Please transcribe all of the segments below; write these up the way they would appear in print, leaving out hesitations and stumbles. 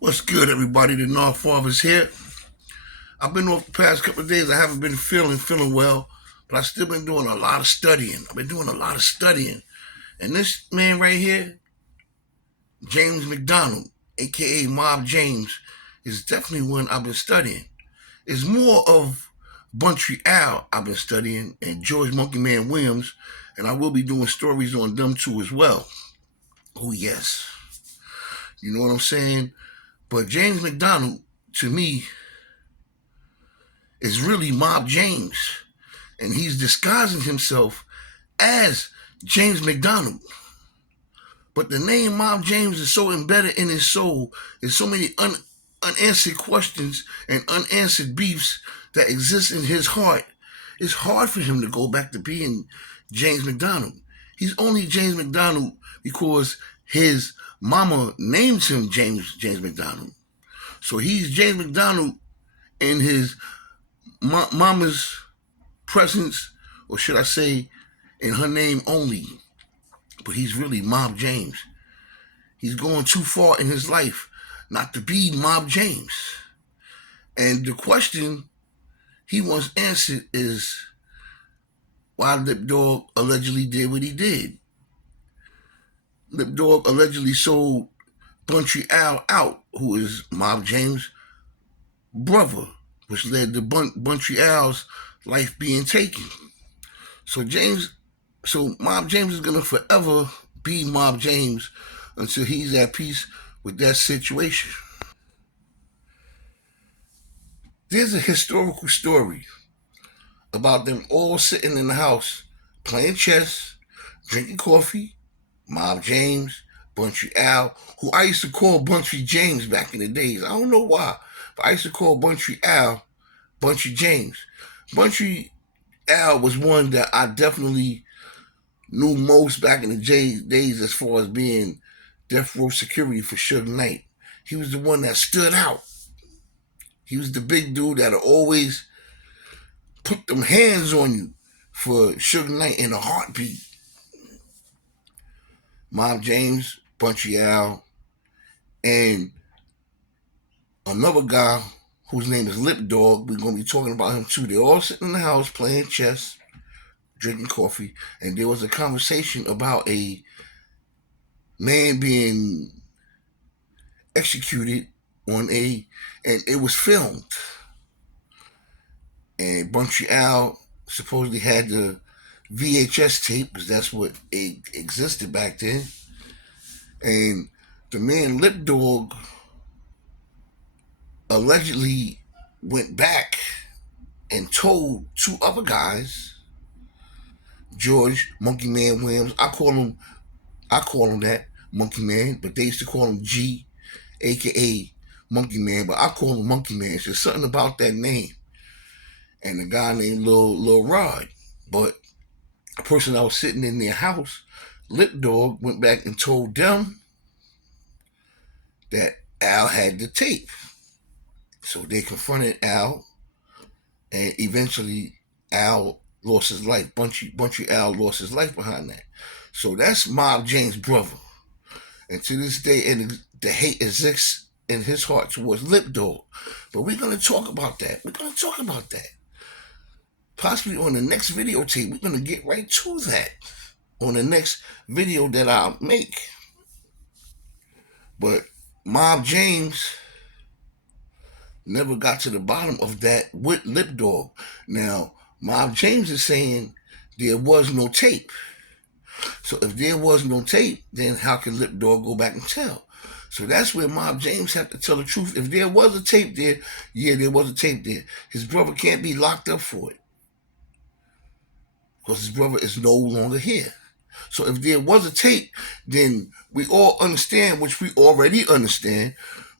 What's good, everybody? The Nard Father's here. I've been off the past couple of days. I haven't been feeling well, but I've still been doing a lot of studying. I've been doing a lot of studying. And this man right here, James McDonald, aka Mob James, is definitely one I've been studying. It's more of Buntry Al I've been studying and George Monkey Man Williams, and I will be doing stories on them too as well. Oh yes. You know what I'm saying? But James McDonald, to me, is really Mob James, and he's disguising himself as James McDonald. But the name Mob James is so embedded in his soul. There's so many unanswered questions and unanswered beefs that exist in his heart. It's hard for him to go back to being James McDonald. He's only James McDonald because his mama names him James McDonald. So he's James McDonald in his mama's presence, or should I say, in her name only. But he's really Mob James. He's going too far in his life not to be Mob James. And the question he wants answered is why Lip Dog allegedly did what he did. Lip Dog allegedly sold Buntry Al out, who is Mob James' brother, which led to Buntry Al's life being taken. So Mob James is gonna forever be Mob James until he's at peace with that situation. There's a historical story about them all sitting in the house playing chess, drinking coffee. Mob James, Buntry Al, who I used to call Buntry James back in the days. I don't know why, but I used to call Buntry Al Buntry James. Buntry Al was one that I definitely knew most back in the days as far as being death row security for Suge Knight. He was the one that stood out. He was the big dude that always put them hands on you for Suge Knight in a heartbeat. Mob James, Buntry Al, and another guy whose name is Lip Dog. We're going to be talking about him too. They're all sitting in the house playing chess, drinking coffee, and there was a conversation about a man being executed and it was filmed. And Buntry Al supposedly had the VHS tape, because that's what existed back then. And the man Lip Dog allegedly went back and told two other guys, George Monkey Man Williams. I call him that Monkey Man, but they used to call him G, aka Monkey Man. But I call him Monkey Man. It's just something about that name. And a guy named Lil Rod. But a person that was sitting in their house, Lip Dog, went back and told them that Al had the tape. So they confronted Al, and eventually Al lost his life. Buntry Al lost his life behind that. So that's Mob James' brother. And to this day, and the hate exists in his heart towards Lip Dog. But we're going to talk about that. Possibly on the next videotape, we're going to get right to that on the next video that I'll make. But Mob James never got to the bottom of that with Lip Dog. Now, Mob James is saying there was no tape. So if there was no tape, then how can Lip Dog go back and tell? So that's where Mob James had to tell the truth. If there was a tape there, yeah, there was a tape there. His brother can't be locked up for it, because his brother is no longer here. So if there was a tape, then we all understand, which we already understand,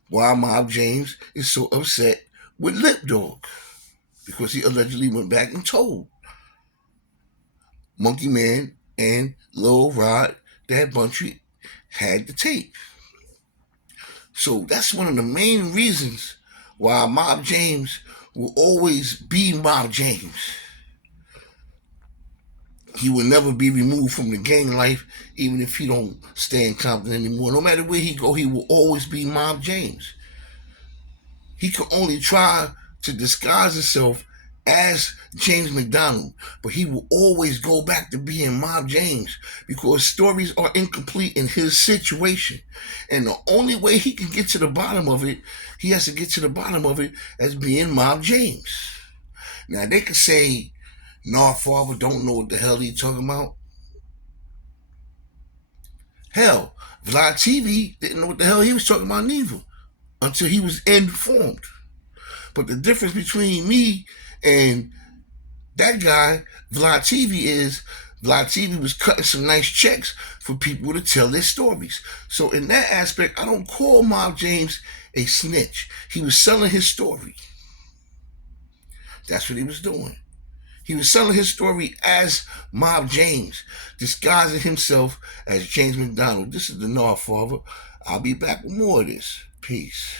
why Mob James is so upset with Lip Dog. Because he allegedly went back and told Monkey Man and Lil Rod that Buntry had the tape. So that's one of the main reasons why Mob James will always be Mob James. He will never be removed from the gang life, even if he don't stay in Compton anymore. No matter where he go, he will always be Mob James. He could only try to disguise himself as James McDonald, but he will always go back to being Mob James because stories are incomplete in his situation. And the only way he can get to the bottom of it, he has to get to the bottom of it as being Mob James. Now, they could say, Nard Father don't know what the hell he talking about. Hell, Vlad TV didn't know what the hell he was talking about neither until he was informed. But the difference between me and that guy, Vlad TV, is Vlad TV was cutting some nice checks for people to tell their stories. So in that aspect, I don't call Mob James a snitch. He was selling his story. That's what he was doing. He was selling his story as Mob James, disguising himself as James McDonald. This is the Nard Father. I'll be back with more of this. Peace.